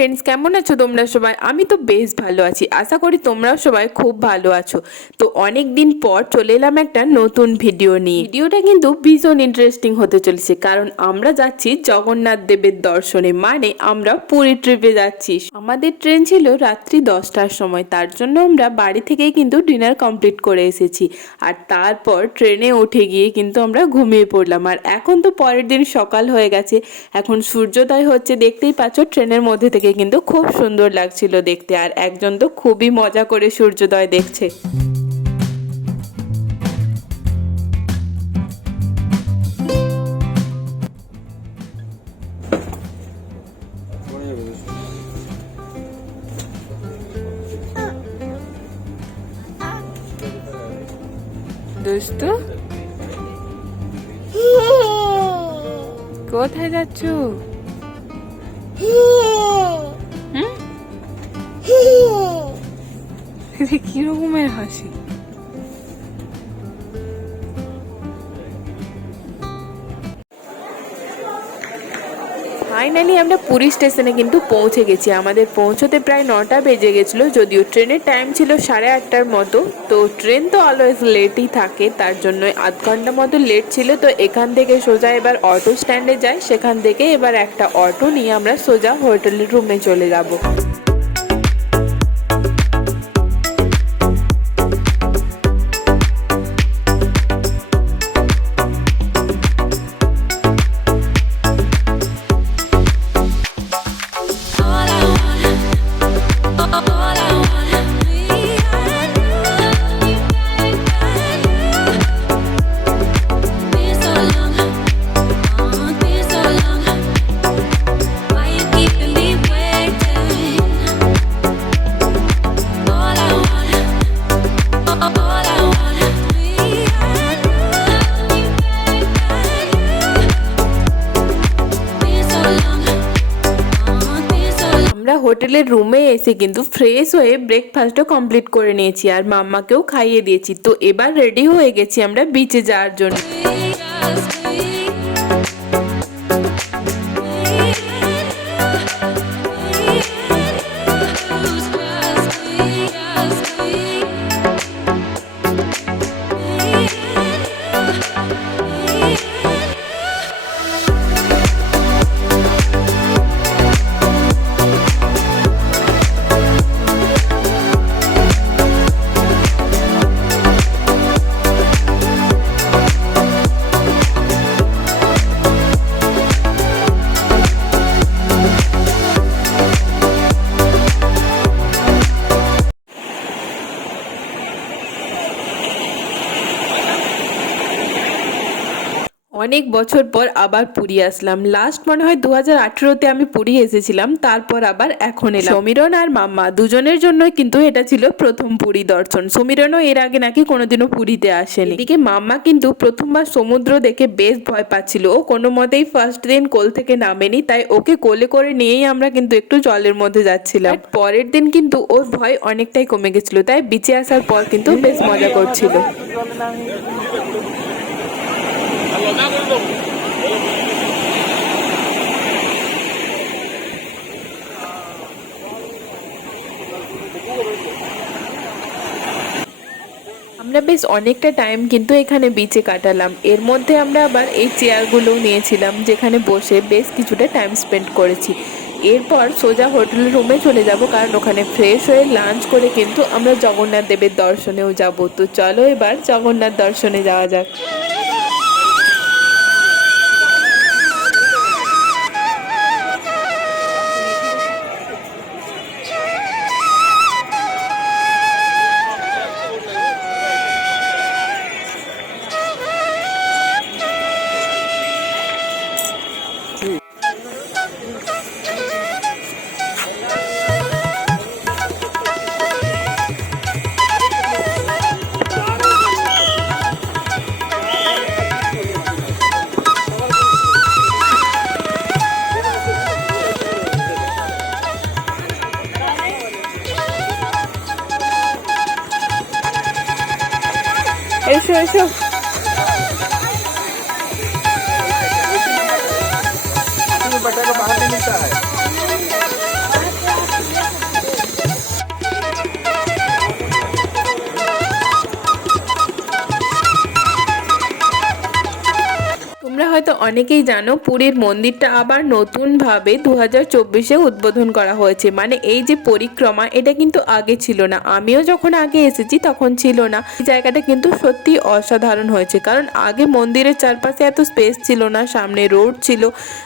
Friends কেমন আছো তোমরা সবাই? আমি তো বেশ ভালো আছি। আশা করি তোমরাও সবাই খুব ভালো আছো। তো অনেক দিন পর চলে এলাম একটা নতুন ভিডিও নিয়ে। ভিডিওটা কিন্তু ভীষণ ইন্টারেস্টিং হতে চলেছে, কারণ আমরা যাচ্ছি জগন্নাথ দেবের দর্শনে মানে আমরা পুরী ট্রিপে যাচ্ছি। আমাদের ট্রেন ছিল রাত্রি দশটার সময়, তার জন্য আমরা বাড়ি থেকেই কিন্তু ডিনার কমপ্লিট করে এসেছি। আর তারপর ট্রেনে উঠে গিয়ে কিন্তু আমরা ঘুমিয়ে পড়লাম। আর এখন তো পরের দিন সকাল হয়ে গেছে, এখন সূর্যোদয় হচ্ছে, দেখতেই পাচ্ছ ট্রেনের মধ্যে থেকে কিন্তু খুব সুন্দর লাগছিল দেখতে আর একজন তো খুবই মজা করে সূর্যোদয় দেখছে। কোথায় যাচ্ছ? 응? 되게 길어고말 하시. ফাইনালি আমরা পুরী স্টেশনে কিন্তু পৌঁছে গেছি। আমাদের পৌঁছতে প্রায় নটা বেজে গেছিল, যদিও ট্রেনের টাইম ছিল সাড়ে আটটার মতো। তো ট্রেন তো অলওয়েজ লেটই থাকে, তার জন্য আধ ঘণ্টা মতো লেট ছিল। তো এখান থেকে সোজা এবার অটো স্ট্যান্ডে যাই, সেখান থেকে এবার একটা অটো নিয়ে আমরা সোজা হোটেলের রুমে চলে যাব। হোটেলের রুমে এসে কিন্তু ফ্রেশ হয়ে ব্রেকফাস্টও কমপ্লিট করে নিয়েছি আর মাম্মাকেও খাইয়ে দিয়েছি। তো এবার রেডি হয়ে গেছি আমরা বিচে যাওয়ার জন্য। অনেক বছর পর আবার পুরী আসলাম। লাস্ট মনে হয় দু হাজার আঠেরোতে আমি পুরী এসেছিলাম তারপর আবার এখন এলাম। সমীরন আর মাম্মা দুজনের জন্য কিন্তু এটা ছিল প্রথম পুরী দর্শন। সমীরনও এর আগে নাকি কোনোদিনও পুরীতে আসেনি। এদিকে মাম্মা কিন্তু প্রথমবার সমুদ্র দেখে বেশ ভয় পাচ্ছিল। ও কোনো মতেই ফার্স্ট দিন কোল থেকে নামেনি তাই ওকে কোলে করে নিয়েই আমরা কিন্তু একটু জলের মধ্যে যাচ্ছিলাম। পরের দিন কিন্তু ওর ভয় অনেকটাই কমে গেছিল তাই বিচে আসার পর কিন্তু বেশ মজা করছিল। আমরা বেশ অনেকটা টাইম কিন্তু এখানে বিচে কাটালাম। এর মধ্যে আমরা আবার এই চেয়ারগুলো নিয়েছিলাম, যেখানে বসে বেশ কিছুটা টাইম স্পেন্ড করেছি। এরপর সোজা হোটেলের রুমে চলে যাব, কারণ ওখানে ফ্রেশ হয়ে লাঞ্চ করে কিন্তু আমরা জগন্নাথ দেবের দর্শনেও যাব। তো চলো এবার জগন্নাথ দর্শনে যাওয়া যাক। এসো এসো হয়তো অনেকেই জানো পুরীর মন্দিরটা আবার নতুনভাবে দু হাজার চব্বিশে উদ্বোধন করা হয়েছে। মানে এই যে পরিক্রমা, এটা কিন্তু আগে ছিল না। আমিও যখন আগে এসেছি তখন ছিল না। এই জায়গাটা কিন্তু সত্যি অসাধারণ হয়েছে। কারণ আগে মন্দিরের চারপাশে এত স্পেস ছিল না, সামনে রোড ছিল।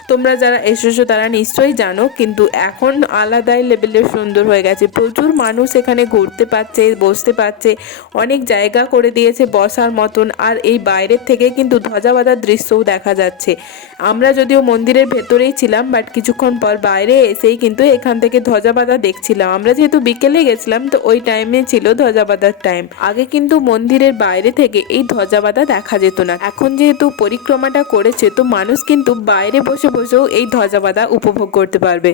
তোমরা যারা এসেছ তারা নিশ্চয়ই জানো, কিন্তু এখন আলাদাই লেভেলের সুন্দর হয়ে গেছে। প্রচুর মানুষ এখানে ঘুরতে পারছে, বসতে পারছে। অনেক জায়গা করে দিয়েছে বসার মতন। আর এই বাইরের থেকে কিন্তু ধ্বজা বাঁধার দৃশ্যও দেখা যাচ্ছে। আমরা যদিও মন্দিরের ভেতরেই ছিলাম বাট কিছুক্ষণ পর বাইরে এসেই কিন্তু এখান থেকে ধ্বজা বাঁধা দেখছিলাম। আমরা যেহেতু বিকেলে গেছিলাম, তো ওই টাইমে ছিল ধ্বজাবাদার টাইম আগে কিন্তু মন্দিরের বাইরে থেকে এই ধ্বজা বাঁধা দেখা যেত না। এখন যেহেতু পরিক্রমাটা করেছে, তো মানুষ কিন্তু বাইরে বসে বসেও এই ধ্বজা বাঁধা উপভোগ করতে পারবে।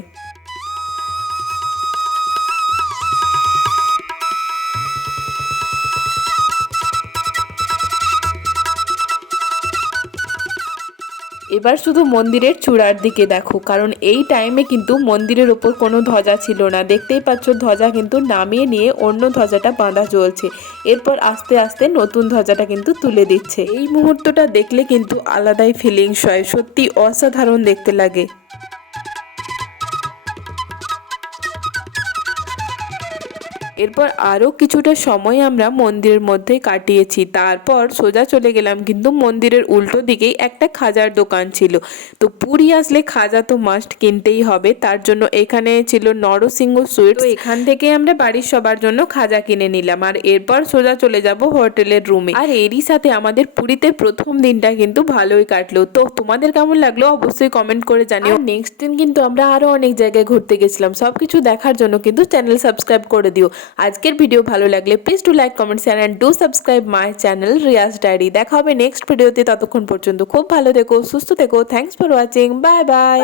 এবার শুধু মন্দিরের চূড়ার দিকে দেখো, কারণ এই টাইমে কিন্তু মন্দিরের ওপর কোনো ধ্বজা ছিল না। দেখতেই পাচ্ছ, ধ্বজা কিন্তু নামিয়ে নিয়ে অন্য ধ্বজাটা বাঁধা চলছে এরপর আস্তে আস্তে নতুন ধ্বজাটা কিন্তু তুলে দিচ্ছে। এই মুহূর্তটা দেখলে কিন্তু আলাদাই ফিলিংস হয়। সত্যি অসাধারণ দেখতে লাগে। এরপর আরও কিছুটা সময় আমরা মন্দিরের মধ্যে কাটিয়েছি। তারপর সোজা চলে গেলাম কিন্তু মন্দিরের উল্টো দিকেই একটা খাজার দোকান ছিল। তো পুরী আসলে খাজা তো মাস্ট কিনতেই হবে। তার জন্য এখানে ছিল নরসিংহ সুইট তো এখান থেকে আমরা বাড়ির সবার জন্য খাজা কিনে নিলাম। আর এরপর সোজা চলে যাব হোটেলের রুমে। আর এরই সাথে আমাদের পুরীতে প্রথম দিনটা কিন্তু ভালোই কাটলো। তো তোমাদের কেমন লাগল অবশ্যই কমেন্ট করে জানিও। নেক্সট দিন কিন্তু আমরা আরও অনেক জায়গায় ঘুরতে গেছিলাম। সব কিছু দেখার জন্য কিন্তু চ্যানেল সাবস্ক্রাইব করে দিও। আজকের ভিডিও ভালো লাগলে please to like comment share and do subscribe my channel Riyaz diary দেখা হবে নেক্সট ভিডিওতে, ততক্ষণ পর্যন্ত খুব ভালো থেকো, সুস্থ থেকো। Thanks for watching bye bye